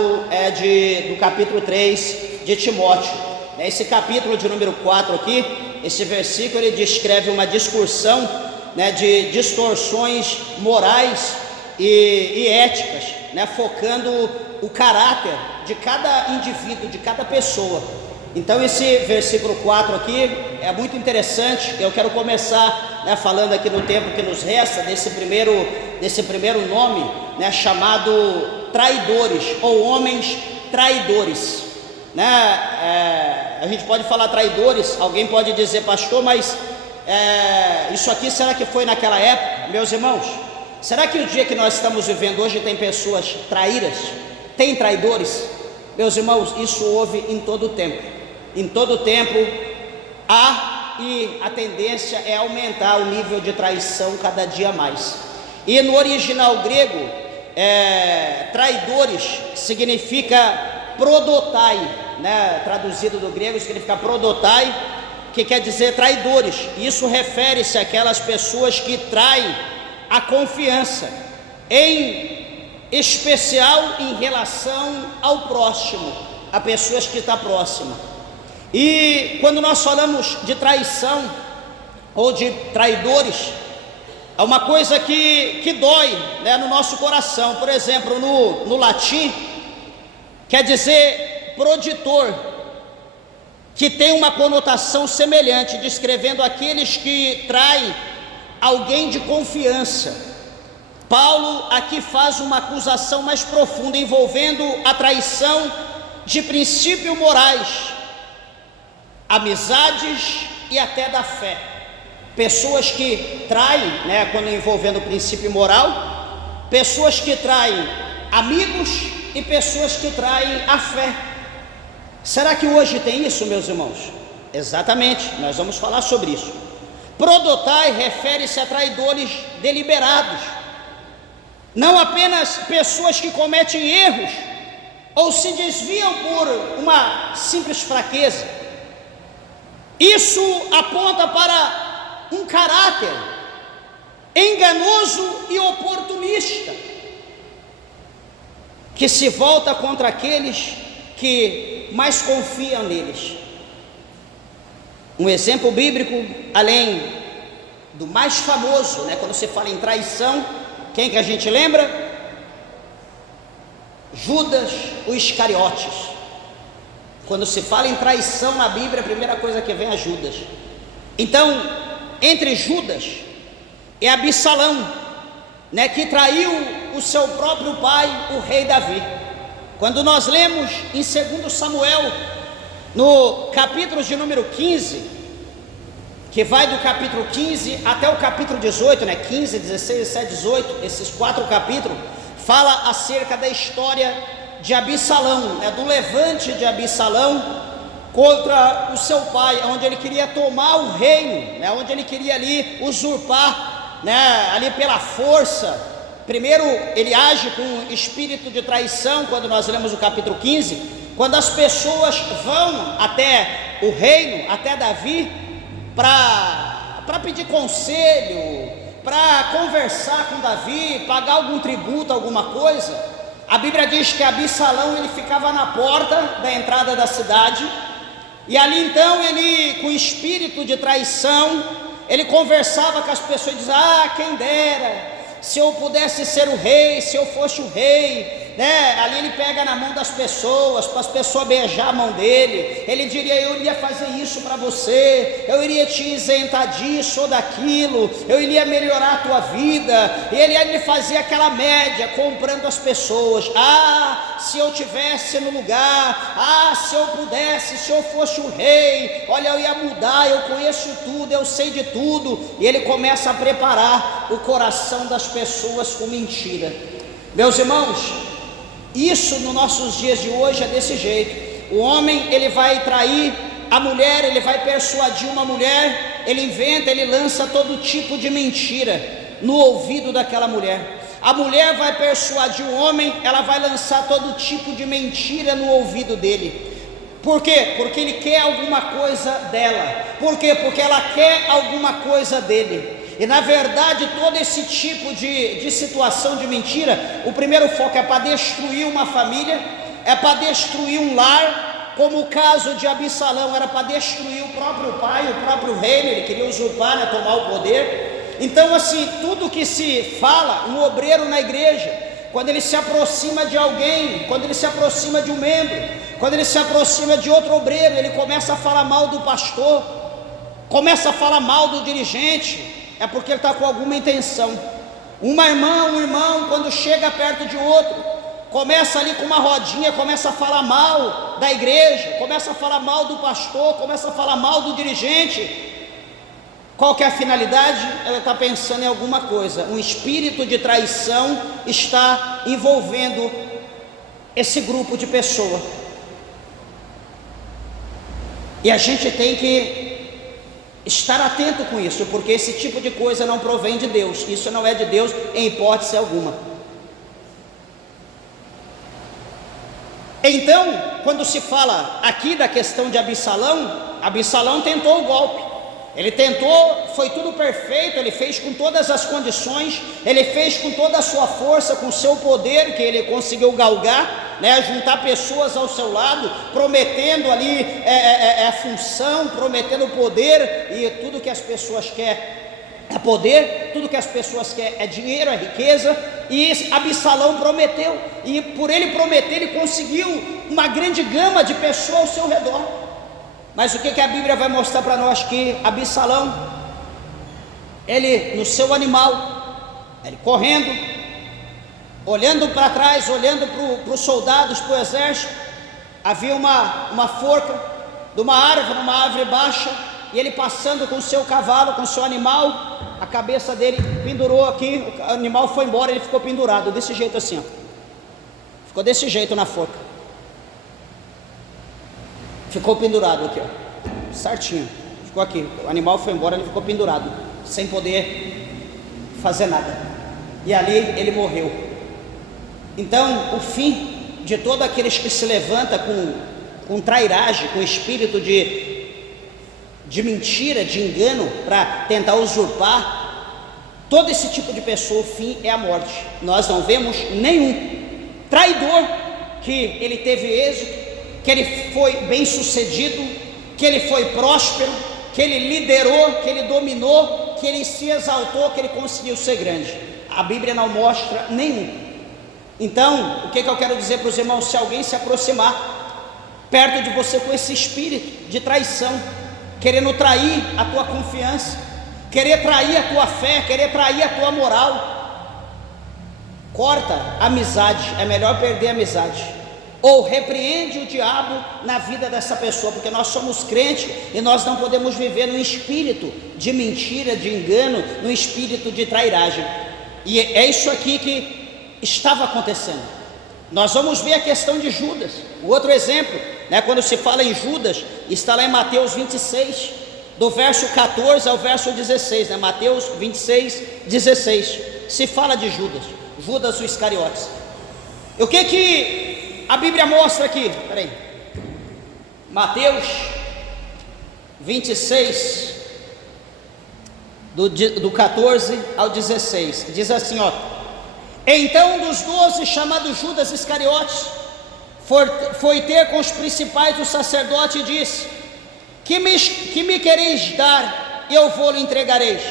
do capítulo 3 de Timóteo. Esse capítulo de número 4 aqui, esse versículo, ele descreve uma discussão, de distorções morais e éticas, focando o caráter de cada indivíduo, de cada pessoa. Então esse versículo 4 aqui é muito interessante. Eu quero começar falando aqui no tempo que nos resta, desse primeiro nome, chamado traidores, ou homens traidores. A gente pode falar traidores, alguém pode dizer, pastor, mas isso aqui será que foi naquela época? Meus irmãos, será que o dia que nós estamos vivendo hoje tem pessoas traíras? Tem traidores? Meus irmãos, isso houve em todo o tempo. Em todo o tempo e a tendência é aumentar o nível de traição cada dia mais. E no original grego, traidores significa prodotai, traduzido do grego significa prodotai, que quer dizer traidores. Isso refere-se àquelas pessoas que traem a confiança, em especial em relação ao próximo, a pessoas que estão próximas. E quando nós falamos de traição ou de traidores, é uma coisa que dói, no nosso coração. Por exemplo, no latim, quer dizer proditor, que tem uma conotação semelhante, descrevendo aqueles que traem alguém de confiança. Paulo aqui faz uma acusação mais profunda, envolvendo a traição de princípios morais, amizades e até da fé. Pessoas que traem, quando envolvendo o princípio moral, pessoas que traem amigos e pessoas que traem a fé. Será que hoje tem isso, meus irmãos? Exatamente, nós vamos falar sobre isso. Prodotai refere-se a traidores deliberados, não apenas pessoas que cometem erros ou se desviam por uma simples fraqueza. Isso aponta para um caráter enganoso e oportunista, que se volta contra aqueles que mais confiam neles. Um exemplo bíblico, além do mais famoso, quando se fala em traição, quem que a gente lembra? Judas o Iscariotes. Quando se fala em traição na Bíblia, a primeira coisa que vem é Judas. Então, entre Judas e Absalão, que traiu o seu próprio pai, o rei Davi. Quando nós lemos em 2 Samuel, no capítulo de número 15, que vai do capítulo 15 até o capítulo 18, 15, 16, 17, 18, esses 4 capítulos, fala acerca da história de Absalão, do levante de Absalão contra o seu pai, onde ele queria tomar o reino, onde ele queria ali usurpar, ali pela força. Primeiro ele age com espírito de traição, quando nós lemos o capítulo 15, quando as pessoas vão até o reino, até Davi, para pedir conselho, para conversar com Davi, pagar algum tributo, alguma coisa. A Bíblia diz que Absalão, ele ficava na porta da entrada da cidade, e ali então ele, com espírito de traição, ele conversava com as pessoas e dizia: quem dera, se eu pudesse ser o rei, se eu fosse o rei, né? Ali ele pega na mão das pessoas, para as pessoas beijar a mão dele. Ele diria: eu iria fazer isso para você, eu iria te isentar disso ou daquilo, eu iria melhorar a tua vida. E ele fazia aquela média, comprando as pessoas. Se eu tivesse no lugar, se eu pudesse, se eu fosse o rei, olha, eu ia mudar, eu conheço tudo, eu sei de tudo. E ele começa a preparar o coração das pessoas com mentira. Meus irmãos, isso nos nossos dias de hoje é desse jeito. O homem, ele vai trair a mulher, ele vai persuadir uma mulher, ele inventa, ele lança todo tipo de mentira no ouvido daquela mulher. A mulher vai persuadir o homem, ela vai lançar todo tipo de mentira no ouvido dele. Por quê? Porque ele quer alguma coisa dela. Por quê? Porque ela quer alguma coisa dele. E na verdade, todo esse tipo de situação de mentira, o primeiro foco é para destruir uma família, é para destruir um lar, como o caso de Absalão, era para destruir o próprio pai, o próprio reino. Ele queria usurpar, né, tomar o poder. Então, assim, tudo que se fala, um obreiro na igreja, quando ele se aproxima de alguém, quando ele se aproxima de um membro, quando ele se aproxima de outro obreiro, ele começa a falar mal do pastor, começa a falar mal do dirigente, é porque ele está com alguma intenção. Uma irmã, um irmão, quando chega perto de outro, começa ali com uma rodinha, começa a falar mal da igreja, começa a falar mal do pastor, começa a falar mal do dirigente. Qual que é a finalidade? Ela está pensando em alguma coisa. Um espírito de traição está envolvendo esse grupo de pessoas. E a gente tem que estar atento com isso, porque esse tipo de coisa não provém de Deus. Isso não é de Deus em hipótese alguma. Então, quando se fala aqui da questão de Absalão, Absalão tentou o golpe. Ele tentou, foi tudo perfeito, ele fez com todas as condições, ele fez com toda a sua força, com o seu poder que ele conseguiu galgar, né, juntar pessoas ao seu lado, prometendo ali função, prometendo poder, e tudo que as pessoas querem é poder, tudo que as pessoas querem é dinheiro, é riqueza. E Absalão prometeu, e por ele prometer, ele conseguiu uma grande gama de pessoas ao seu redor. Mas o que a Bíblia vai mostrar para nós? Que Absalão, ele no seu animal, ele correndo, olhando para trás, olhando para os soldados, para o exército, havia uma forca de uma árvore baixa, e ele passando com o seu cavalo, com o seu animal, a cabeça dele pendurou aqui, o animal foi embora, ele ficou pendurado, desse jeito assim, ó. Ficou desse jeito na forca. Ficou pendurado aqui, ó, certinho, ficou aqui, o animal foi embora, ele ficou pendurado, sem poder fazer nada, e ali ele morreu. Então, o fim de todos aqueles que se levantam com trairagem, com espírito de mentira, de engano, para tentar usurpar, todo esse tipo de pessoa, o fim é a morte. Nós não vemos nenhum traidor que ele teve êxito, que ele foi bem sucedido, que ele foi próspero, que ele liderou, que ele dominou, que ele se exaltou, que ele conseguiu ser grande. A Bíblia não mostra nenhum. Então, o que eu quero dizer para os irmãos? Se alguém se aproximar perto de você com esse espírito de traição, querendo trair a tua confiança, querer trair a tua fé, querer trair a tua moral, corta a amizade, é melhor perder a amizade. Ou repreende o diabo na vida dessa pessoa, porque nós somos crentes e nós não podemos viver num espírito de mentira, de engano, num espírito de trairagem. E é isso aqui que estava acontecendo. Nós vamos ver a questão de Judas. O outro exemplo, né, quando se fala em Judas, está lá em Mateus 26, do verso 14 ao verso 16, né? Mateus 26, 16, se fala de Judas o Iscariotes. O que a Bíblia mostra aqui? Peraí. Mateus 26, do 14 ao 16, diz assim, ó: então um dos 12, chamado Judas Iscariotes, foi ter com os principais do sacerdote e disse: que me quereis dar, eu vou-lhe entregareis.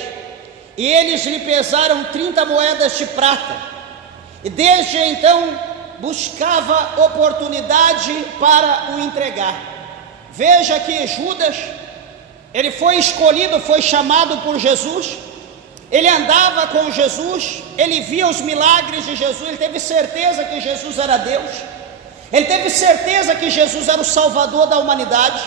E eles lhe pesaram 30 moedas de prata. E desde então buscava oportunidade para o entregar. Veja que Judas, ele foi escolhido, foi chamado por Jesus, ele andava com Jesus, ele via os milagres de Jesus, ele teve certeza que Jesus era Deus, ele teve certeza que Jesus era o Salvador da humanidade,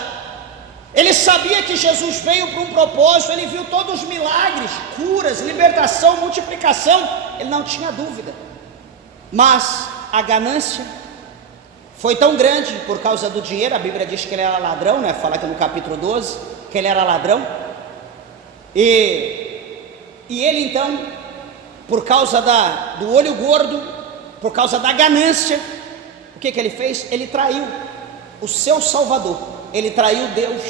ele sabia que Jesus veio para um propósito, ele viu todos os milagres, curas, libertação, multiplicação, ele não tinha dúvida. Mas a ganância foi tão grande por causa do dinheiro. A Bíblia diz que ele era ladrão, né? Fala aqui no capítulo 12 que ele era ladrão, e ele então, por causa do olho gordo, por causa da ganância, o que ele fez? Ele traiu o seu Salvador, ele traiu Deus,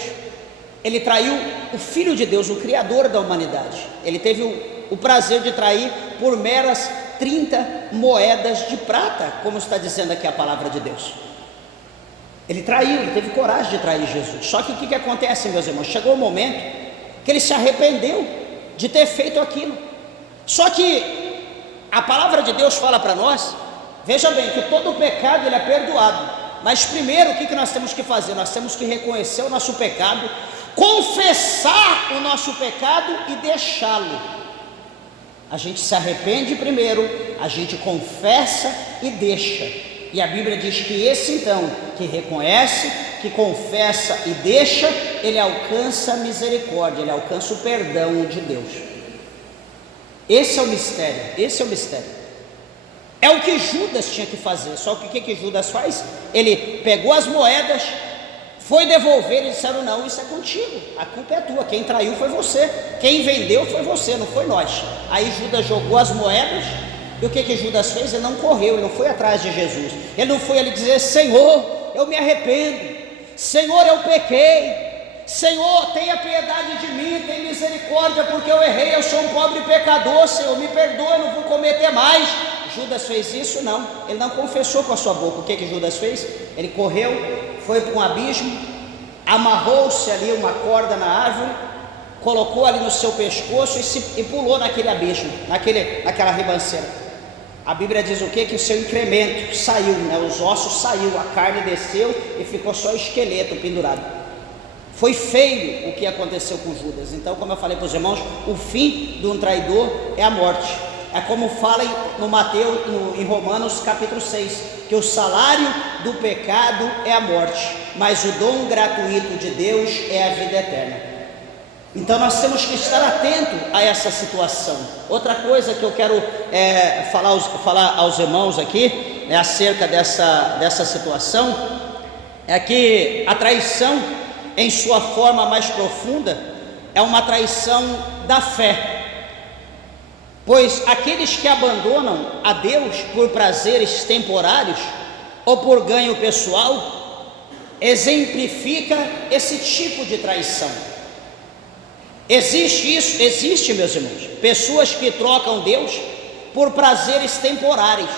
ele traiu o Filho de Deus, o Criador da humanidade. Ele teve o prazer de trair por meras 30 moedas de prata, como está dizendo aqui a palavra de Deus. Ele traiu, ele teve coragem de trair Jesus. Só que o que acontece, meus irmãos? Chegou o momento que ele se arrependeu de ter feito aquilo. Só que a palavra de Deus fala para nós, veja bem, que todo pecado ele é perdoado. Mas primeiro o que nós temos que fazer? Nós temos que reconhecer o nosso pecado, confessar o nosso pecado e deixá-lo. A gente se arrepende primeiro, a gente confessa e deixa. E a Bíblia diz que esse então, que reconhece, que confessa e deixa, ele alcança a misericórdia, ele alcança o perdão de Deus. Esse é o mistério, esse é o mistério. É o que Judas tinha que fazer. Só que o que Judas faz? Ele pegou as moedas, foi devolver, e disseram: não, isso é contigo, a culpa é tua, quem traiu foi você, quem vendeu foi você, não foi nós. Aí Judas jogou as moedas, e o que Judas fez? Ele não correu, ele não foi atrás de Jesus, ele não foi ali dizer: Senhor, eu me arrependo, Senhor, eu pequei, Senhor, tenha piedade de mim, tenha misericórdia, porque eu errei, eu sou um pobre pecador, Senhor, me perdoa, eu não vou cometer mais. Judas fez isso? Não, ele não confessou com a sua boca. O que Judas fez? Ele correu, foi para um abismo, amarrou-se ali uma corda na árvore, colocou ali no seu pescoço e pulou naquele abismo, naquela ribanceira. A Bíblia diz o quê? Que o seu incremento saiu, né? Os ossos saiu, a carne desceu e ficou só o esqueleto pendurado. Foi feio o que aconteceu com Judas. Então, como eu falei para os irmãos, o fim de um traidor é a morte. É como fala no Mateus, em Romanos capítulo 6, que o salário do pecado é a morte, mas o dom gratuito de Deus é a vida eterna. Então nós temos que estar atento a essa situação. Outra coisa que eu quero falar aos irmãos aqui, acerca dessa situação, é que a traição, em sua forma mais profunda, é uma traição da fé. Pois aqueles que abandonam a Deus por prazeres temporários ou por ganho pessoal, exemplifica esse tipo de traição. Existe, meus irmãos, pessoas que trocam Deus por prazeres temporários.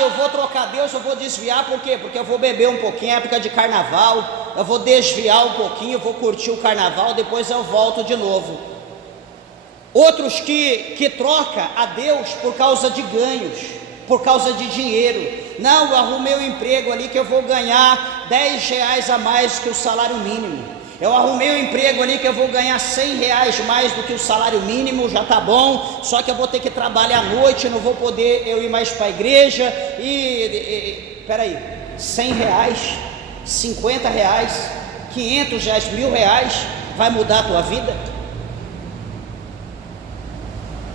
Eu vou trocar Deus, eu vou desviar, por quê? Porque eu vou beber um pouquinho, é época de carnaval, eu vou desviar um pouquinho, eu vou curtir o carnaval, depois eu volto de novo. Outros que trocam a Deus por causa de ganhos, por causa de dinheiro. Não, eu arrumei um emprego ali que eu vou ganhar R$10 a mais que o salário mínimo. Eu arrumei um emprego ali que eu vou ganhar R$100 mais do que o salário mínimo, já tá bom, só que eu vou ter que trabalhar à noite, não vou poder ir mais para a igreja, peraí, R$100, R$50, R$500, R$1.000, vai mudar a tua vida?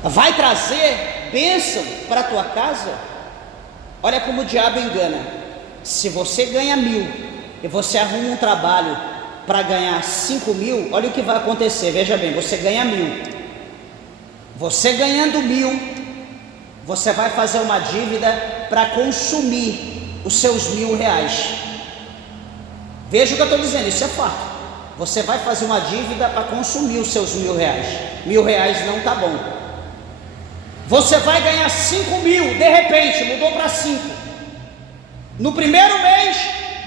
Vai trazer bênção para a tua casa? Olha como o diabo engana. Se você ganha 1.000 e você arruma um trabalho para ganhar 5.000, olha o que vai acontecer. Veja bem, você ganha 1.000, você ganhando 1.000, você vai fazer uma dívida para consumir os seus R$1.000. Veja o que eu estou dizendo, isso é fato. Você vai fazer uma dívida para consumir os seus R$1.000. R$1.000 não está bom. Você vai ganhar 5.000, de repente mudou para 5. No primeiro mês,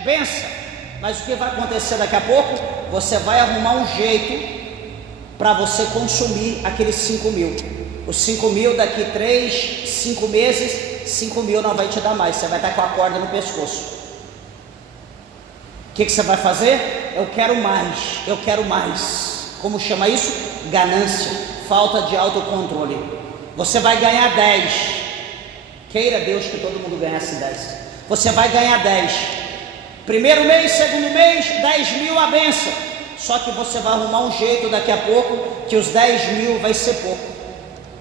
benção. Mas o que vai acontecer daqui a pouco? Você vai arrumar um jeito para você consumir aqueles 5.000. Os 5.000 daqui 3, 5 meses 5 mil não vai te dar mais, você vai estar com a corda no pescoço. O que você vai fazer? Eu quero mais. Como chama isso? Ganância, falta de autocontrole. Você vai ganhar 10. Queira Deus que todo mundo ganhasse 10. Você vai ganhar 10. Primeiro mês, segundo mês, 10 mil a benção. Só que você vai arrumar um jeito daqui a pouco que os 10 mil vai ser pouco.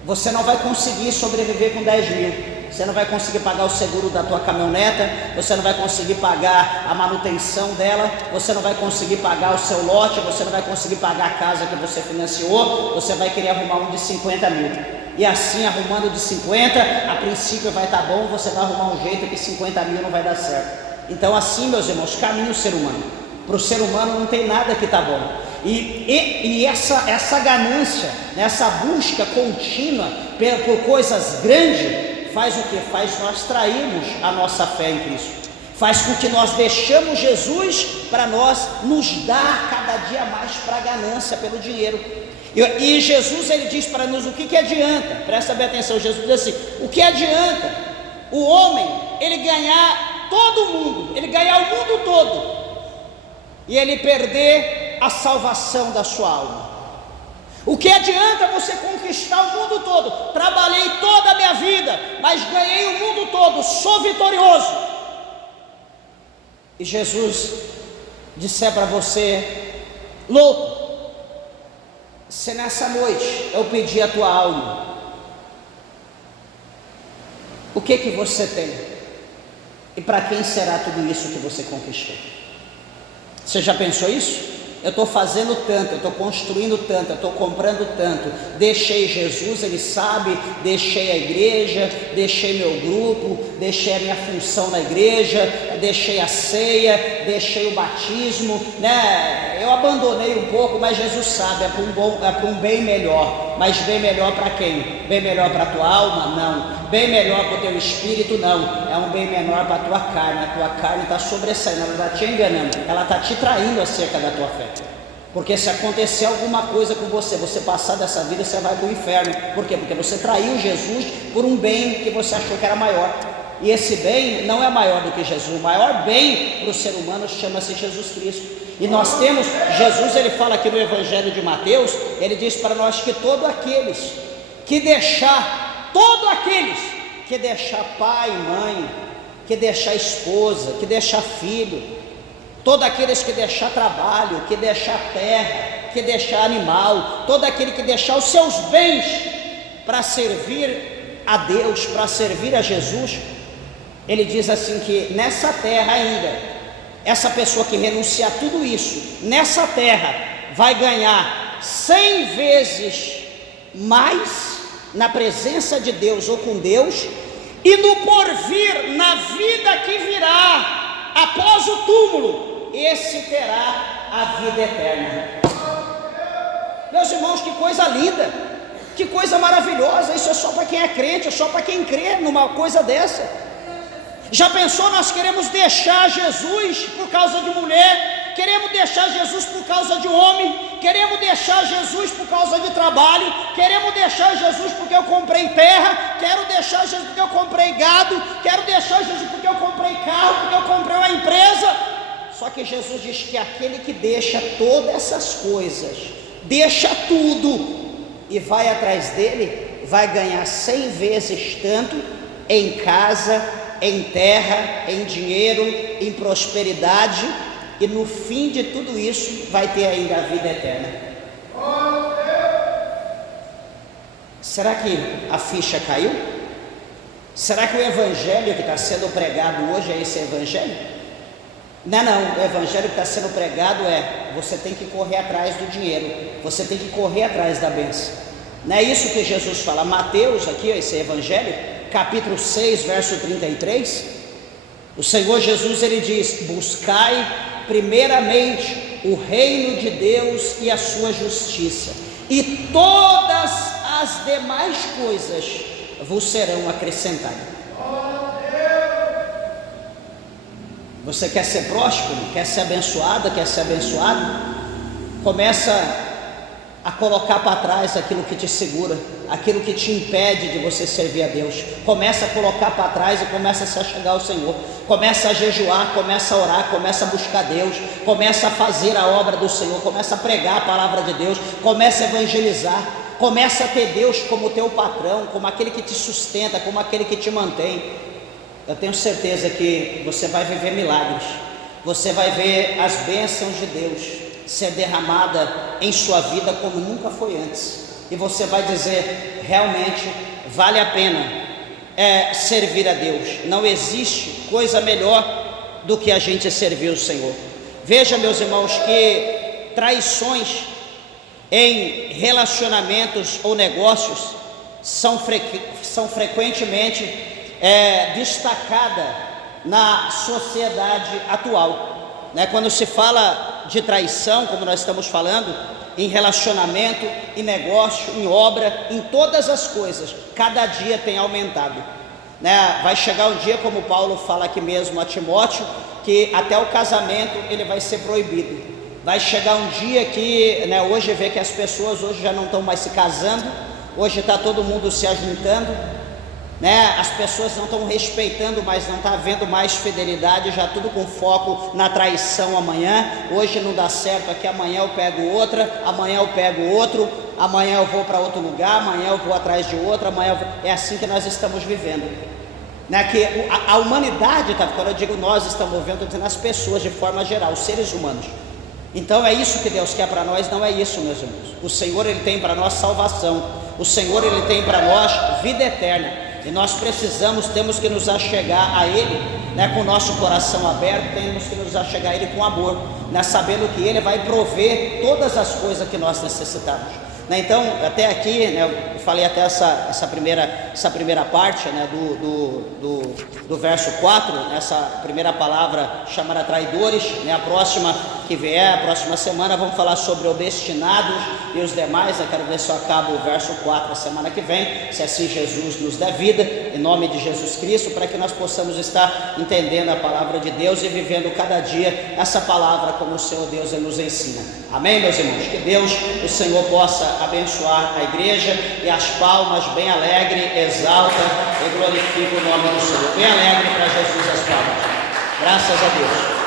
Você não vai conseguir sobreviver com 10 mil. Você não vai conseguir pagar o seguro da tua caminhoneta, você não vai conseguir pagar a manutenção dela, você não vai conseguir pagar o seu lote, você não vai conseguir pagar a casa que você financiou, você vai querer arrumar um de 50 mil. E assim, arrumando de 50, a princípio vai estar bom, você vai arrumar um jeito que 50 mil não vai dar certo. Então assim, meus irmãos, caminha o ser humano. Para o ser humano não tem nada que está bom. E essa ganância, essa busca contínua por coisas grandes, faz o que? Faz nós trairmos a nossa fé em Cristo, faz com que nós deixamos Jesus para nós nos dar cada dia mais para a ganância, pelo dinheiro. E Jesus, ele diz para nós o que adianta, presta bem atenção, Jesus diz assim: o que adianta o homem, ele ganhar todo mundo, ele ganhar o mundo todo, e ele perder a salvação da sua alma? O que adianta você conquistar o mundo todo? Trabalhei toda a minha vida, mas ganhei o mundo todo, sou vitorioso. E Jesus disser para você: louco, se nessa noite eu pedir a tua alma, o que você tem? E para quem será tudo isso que você conquistou? Você já pensou isso? Eu estou fazendo tanto, eu estou construindo tanto, eu estou comprando tanto, deixei Jesus, ele sabe, deixei a igreja, deixei meu grupo, deixei a minha função na igreja, deixei a ceia, deixei o batismo, né? Eu abandonei um pouco, mas Jesus sabe, é para um bem melhor. Mas bem melhor para quem? Bem melhor para a tua alma? Não. Bem melhor para o teu espírito? Não. É um bem menor para a tua carne. A tua carne está sobressaindo, ela está te enganando, ela está te traindo acerca da tua fé. Porque se acontecer alguma coisa com você, você passar dessa vida, você vai para o inferno. Por quê? Porque você traiu Jesus por um bem que você achou que era maior. E esse bem não é maior do que Jesus. O maior bem para o ser humano chama-se Jesus Cristo. E nós temos, Jesus, ele fala aqui no Evangelho de Mateus, ele diz para nós que todos aqueles que deixar pai e mãe, que deixar esposa, que deixar filho, todos aqueles que deixar trabalho, que deixar terra, que deixar animal, todo aquele que deixar os seus bens para servir a Deus, para servir a Jesus, ele diz assim que nessa terra ainda, essa pessoa que renunciar a tudo isso, nessa terra vai ganhar 100 vezes mais na presença de Deus ou com Deus, e no porvir, na vida que virá após o túmulo, esse terá a vida eterna. Meus irmãos, que coisa linda, que coisa maravilhosa. Isso é só para quem é crente, é só para quem crê numa coisa dessa. Já pensou, nós queremos deixar Jesus por causa de mulher, queremos deixar Jesus por causa de homem, queremos deixar Jesus por causa de trabalho, queremos deixar Jesus porque eu comprei terra, quero deixar Jesus porque eu comprei gado, quero deixar Jesus porque eu comprei carro, porque eu comprei uma empresa. Só que Jesus diz que aquele que deixa todas essas coisas, deixa tudo e vai atrás dele, vai ganhar 100 vezes tanto em casa, em terra, em dinheiro, em prosperidade, e no fim de tudo isso vai ter ainda a vida eterna. Será que a ficha caiu? Será que o evangelho que está sendo pregado hoje é esse evangelho? Não, o evangelho que está sendo pregado é: você tem que correr atrás do dinheiro, você tem que correr atrás da bênção. Não é isso que Jesus fala. Mateus, aqui, esse evangelho, capítulo 6, verso 33, o Senhor Jesus, ele diz: buscai primeiramente o reino de Deus e a sua justiça, e todas as demais coisas vos serão acrescentadas. Você quer ser próspero, quer ser abençoada, quer ser abençoado? Começa a colocar para trás aquilo que te segura, aquilo que te impede de você servir a Deus. Começa a colocar para trás e começa a se achegar ao Senhor. Começa a jejuar, começa a orar, começa a buscar Deus, começa a fazer a obra do Senhor, começa a pregar a palavra de Deus, começa a evangelizar, começa a ter Deus como teu patrão, como aquele que te sustenta, como aquele que te mantém. Eu tenho certeza que você vai viver milagres, você vai ver as bênçãos de Deus ser derramada em sua vida como nunca foi antes, e você vai dizer: realmente vale a pena servir a Deus. Não existe coisa melhor do que a gente servir o Senhor. Veja, meus irmãos, que traições em relacionamentos ou negócios são frequentemente destacadas na sociedade atual, né? Quando se fala de traição, como nós estamos falando, em relacionamento, em negócio, em obra, em todas as coisas, cada dia tem aumentado, né? Vai chegar um dia, como Paulo fala aqui mesmo a Timóteo, que até o casamento ele vai ser proibido. Vai chegar um dia que, né, hoje vê que as pessoas hoje já não estão mais se casando, hoje está todo mundo se ajuntando, né? As pessoas não estão respeitando, mas não está havendo mais fidelidade, já tudo com foco na traição. Amanhã, hoje não dá certo aqui, amanhã eu pego outra, amanhã eu pego outro, amanhã eu vou para outro lugar, amanhã eu vou atrás de outra, é assim que nós estamos vivendo, né? Que a humanidade, tá? Quando eu digo nós estamos vivendo, estou dizendo as pessoas de forma geral, os seres humanos. Então é isso que Deus quer para nós? Não é isso, meus irmãos. O Senhor, Ele tem para nós salvação, o Senhor, Ele tem para nós vida eterna. E nós temos que nos achegar a Ele, né, com o nosso coração aberto, temos que nos achegar a Ele com amor, né, sabendo que Ele vai prover todas as coisas que nós necessitamos, né? Então, até aqui, né, eu falei até essa primeira parte, né, do verso 4, essa primeira palavra chamada traidores, né? A próxima que vier, a próxima semana, vamos falar sobre obstinados e os demais. Eu quero ver se eu acabo o verso 4 a semana que vem, se assim Jesus nos der vida, em nome de Jesus Cristo, para que nós possamos estar entendendo a palavra de Deus e vivendo cada dia essa palavra como o Senhor Deus nos ensina. Amém, meus irmãos? Que Deus, o Senhor, possa abençoar a igreja, e as palmas bem alegre, exalta e glorifica o nome do Senhor. Bem alegre para Jesus as palmas. Graças a Deus.